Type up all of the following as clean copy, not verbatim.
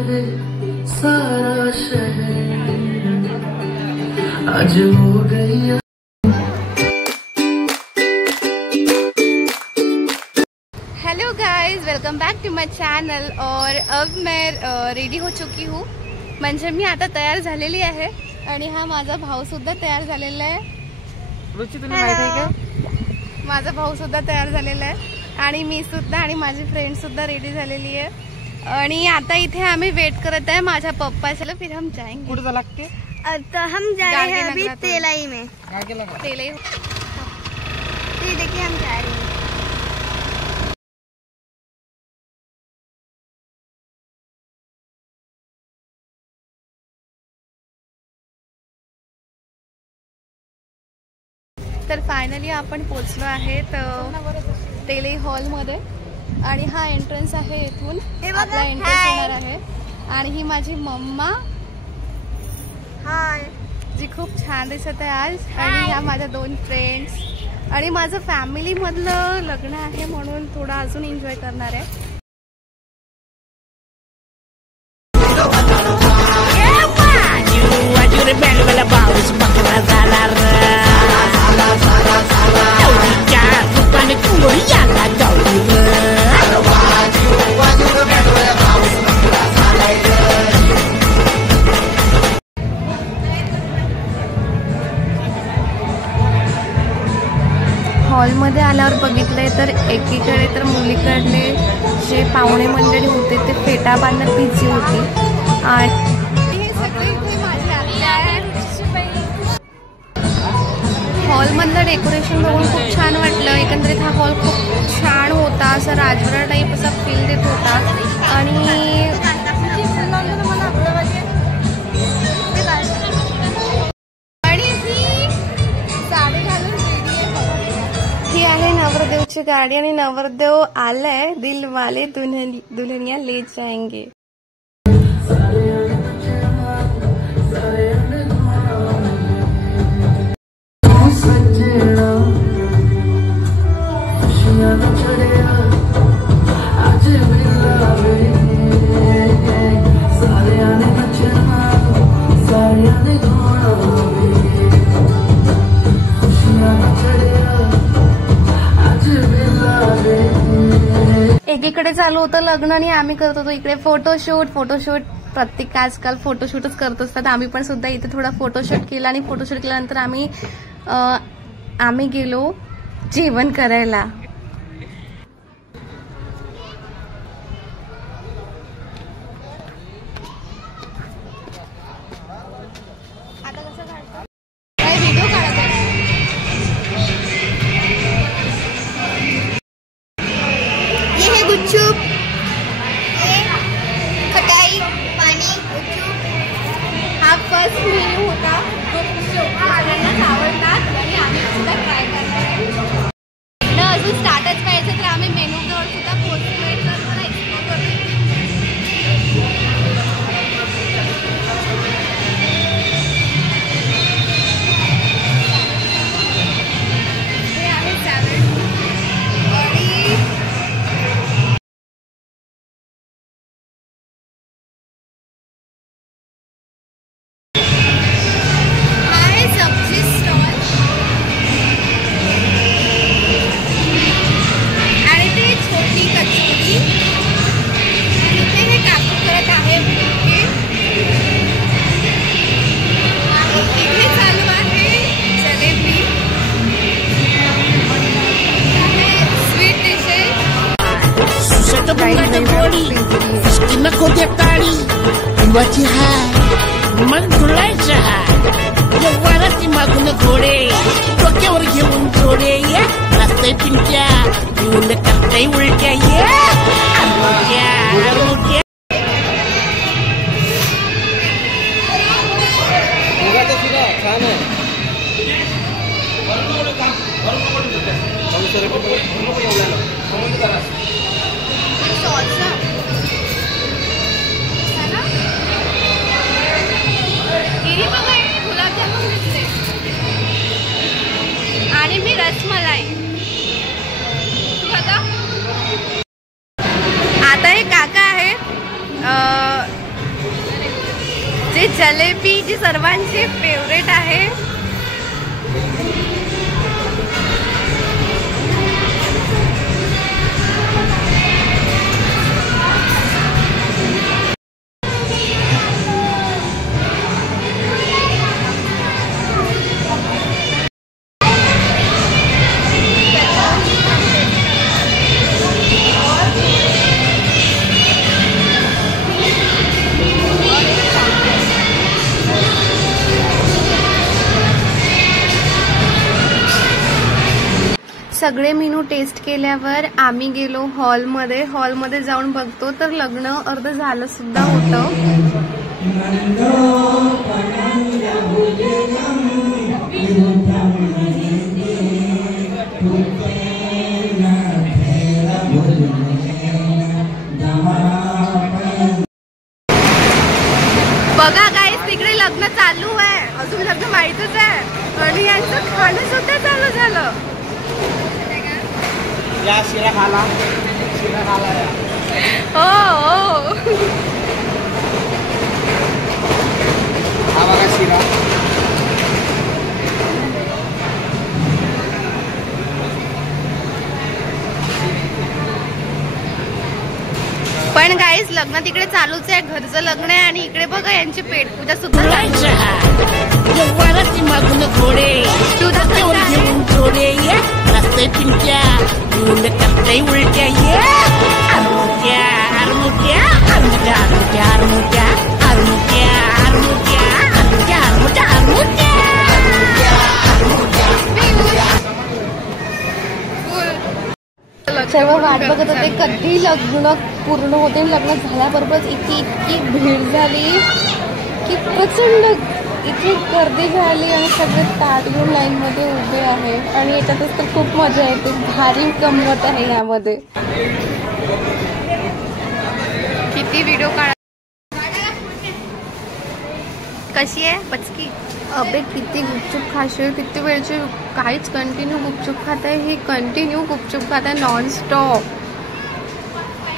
वे सारा शहर आज हो गई। Hello guys, welcome back to my channel. और अब मैं रेडी हो चुकी हूँ, म्हणजे मी आता तयार झालेली आहे आणि हा माझा भाऊ सुद्धा तयार झालेला आहे। रुची तुला माहिती आहे का? माझा भाऊ सुद्धा तयार झालेला आहे आणि मी सुद्धा आणि माझी फ्रेंड सुद्धा रेडी झालेली आहे आणि आता इथे आम्ही वेट करत आहे माझ्या पप्पा। चलो फिर हम जाएंगे। कुठे जा लागते? तो हम जा रहे हैं अभी तेलाई में। तेलाई तो देखिए हम जा रहे हैं। तर फायनली आपण पोहोचलो आहे तेलाई हॉल मध्ये आणि हा एंट्रन्स आहे। इथून आपला एंट्रन्स होणार आहे आणि ही माझी मम्मा जी खूप छान दिसत आहे आज। आणि ह्या माझ्या दोन फ्रेंड्स आणि माझं फॅमिली मधलं लग्न आहे म्हणून थोडा अजून एन्जॉय करणार आहे। हॉलमध्ये आल्यावर बघितलंय तर एकीकडे तर मुलीकडले जे पाहुणे मंडळी होते ते फेटा बांधण्यात बिझी होती आणि हॉलमधलं डेकोरेशन बघून खूप छान वाटलं। एकंदरीत हा हॉल खूप छान होता, असा राजवाडा टाईप असा फील देत होता आणि ही आहे नवरदेवची गाडी आणि नवरदेव आलाय। दिल वाले दुल्हनिया ले जाएंगे। एकीकडे चालू होतं लग्न आणि आम्ही करत होतो इकडे फोटोशूट। प्रत्येक आजकाल फोटोशूटच करत असतात। आम्ही पण सुद्धा इथे थोडा फोटोशूट केला आणि फोटोशूट केल्यानंतर आम्ही गेलो जेवण करायला। गुपचुप, खटाई, पाणी, गुपचुप हा फर्स्ट मेन्यू होता जो सगळ्यांनाच आवडतात आणि आम्ही सुद्धा ट्राय करणार आहे। अजून स्टार्टच पाहिजे तर आम्ही मेनूजवळ सुद्धा पोहोचलोय तर मला एक्सप्लोर करूया। हे आहे सॅलड आणि नको दे ताळी हिंबाची हाय मन धुळायचं हाय वाराची मागून घोडे डोक्यावर घेऊन जोडे रस्ते पिंट्या घेऊन करताय उलट्या छान आहे। आणि मी रसमलाई। आता हे काका म्हणजे जलेबी जी सर्वांची फेवरेट आहे. सगळे मेनू टेस्ट केल्यावर आम्ही गेलो हॉलमध्ये. हॉलमध्ये जाऊन बघतो तर लग्न अर्ध झालं सुद्धा होतं. बघा गाईस, तिकडे लग्न चालू आहे. अजून लग्न माहितच आहे आणि यांचं खाणं सुद्धा चालू झालं. या शिरा खाला, शिरा खाला या. हो हा बघा शिरा. पण गाईस लग्न तिकडे चालूच आहे. घरचं लग्न आहे आणि इकडे बघा यांची पेटपूजा सुद्धा मागून घोडे घेऊन जोडे रस्ते पिंट्या करते उलट्या ये आरमुट्या आरमुट्या आरमुट्या आरमुट्या आरमुट्या आरमुट्या आरमुट्या आरमुट्या आरमुट्या सर्व वाट बघत होते कधी लग्न पूर्ण होते. लग्न झाल्याबरोबरच इतकी भीड झाली की प्रचंड इतकी गर्दी झाली आणि सगळे ताट घेऊन लाईन मध्ये उभे आहे. आणि याच्यातच तर खूप मजा येते. भारी गंमत आहे यामध्ये. किती व्हिडिओ काढ. कशी आहे पचकी? अबे किती गुपचूप खाशील, किती वेळची. काहीच कंटिन्यू गुपचूप खात आहे. हे कंटिन्यू गुपचूप खात आहे नॉनस्टॉप.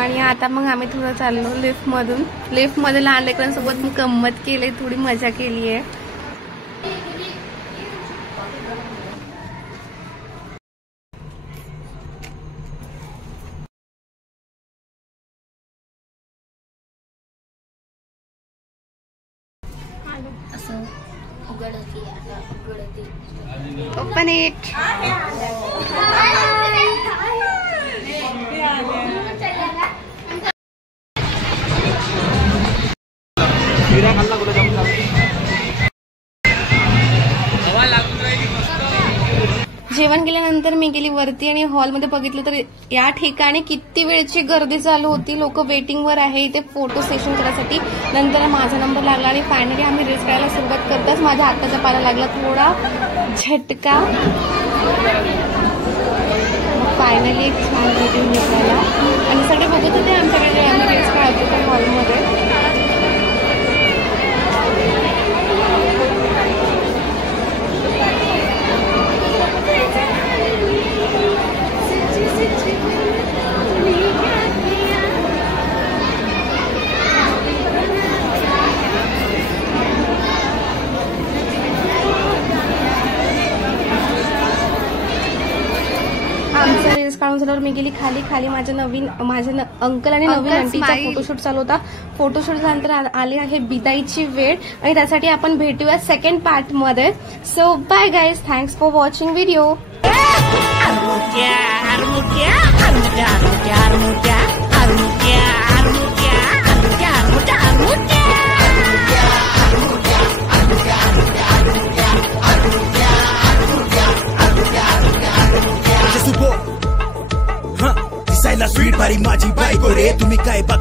आणि आता मग आम्ही थोडं चाललो लिफ्टमधून. लिफ्टमध्ये लहान लेकरांसोबत गंमत केली, थोडी मजा केली आहे. Open it. जेवण केल्यानंतर मी गेली वरती आणि हॉलमध्ये बघितलं तर या ठिकाणी किती वेळची गर्दी चालू होती. लोक वेटिंगवर आहे इथे फोटो सेशन करायसाठी. नंतर माझा नंबर लागला आणि फायनली आम्ही रील्स करायला सुरुवात करताच माझ्या हाताचा पाला लागला थोडा झटका. फायनली एक छान वेटिंग घेतलेला आणि सगळे बघत होते आमच्याकडे. आम्ही रील्स काढत होतो हॉलमध्ये. आमचा रील्स काढून झाल्यावर मी गेली खाली. माझ्या अंकल आणि नवीन आंटीचा फोटोशूट चालू होता. फोटोशूट झाल्यानंतर आली आहे बिदाईची वेळ आणि त्यासाठी आपण भेटूया सेकंड पार्ट मध्ये. So bye guys, thanks for watching video. दिसायला स्वीट भारी माझी बायको रे. तुम्ही काय बघ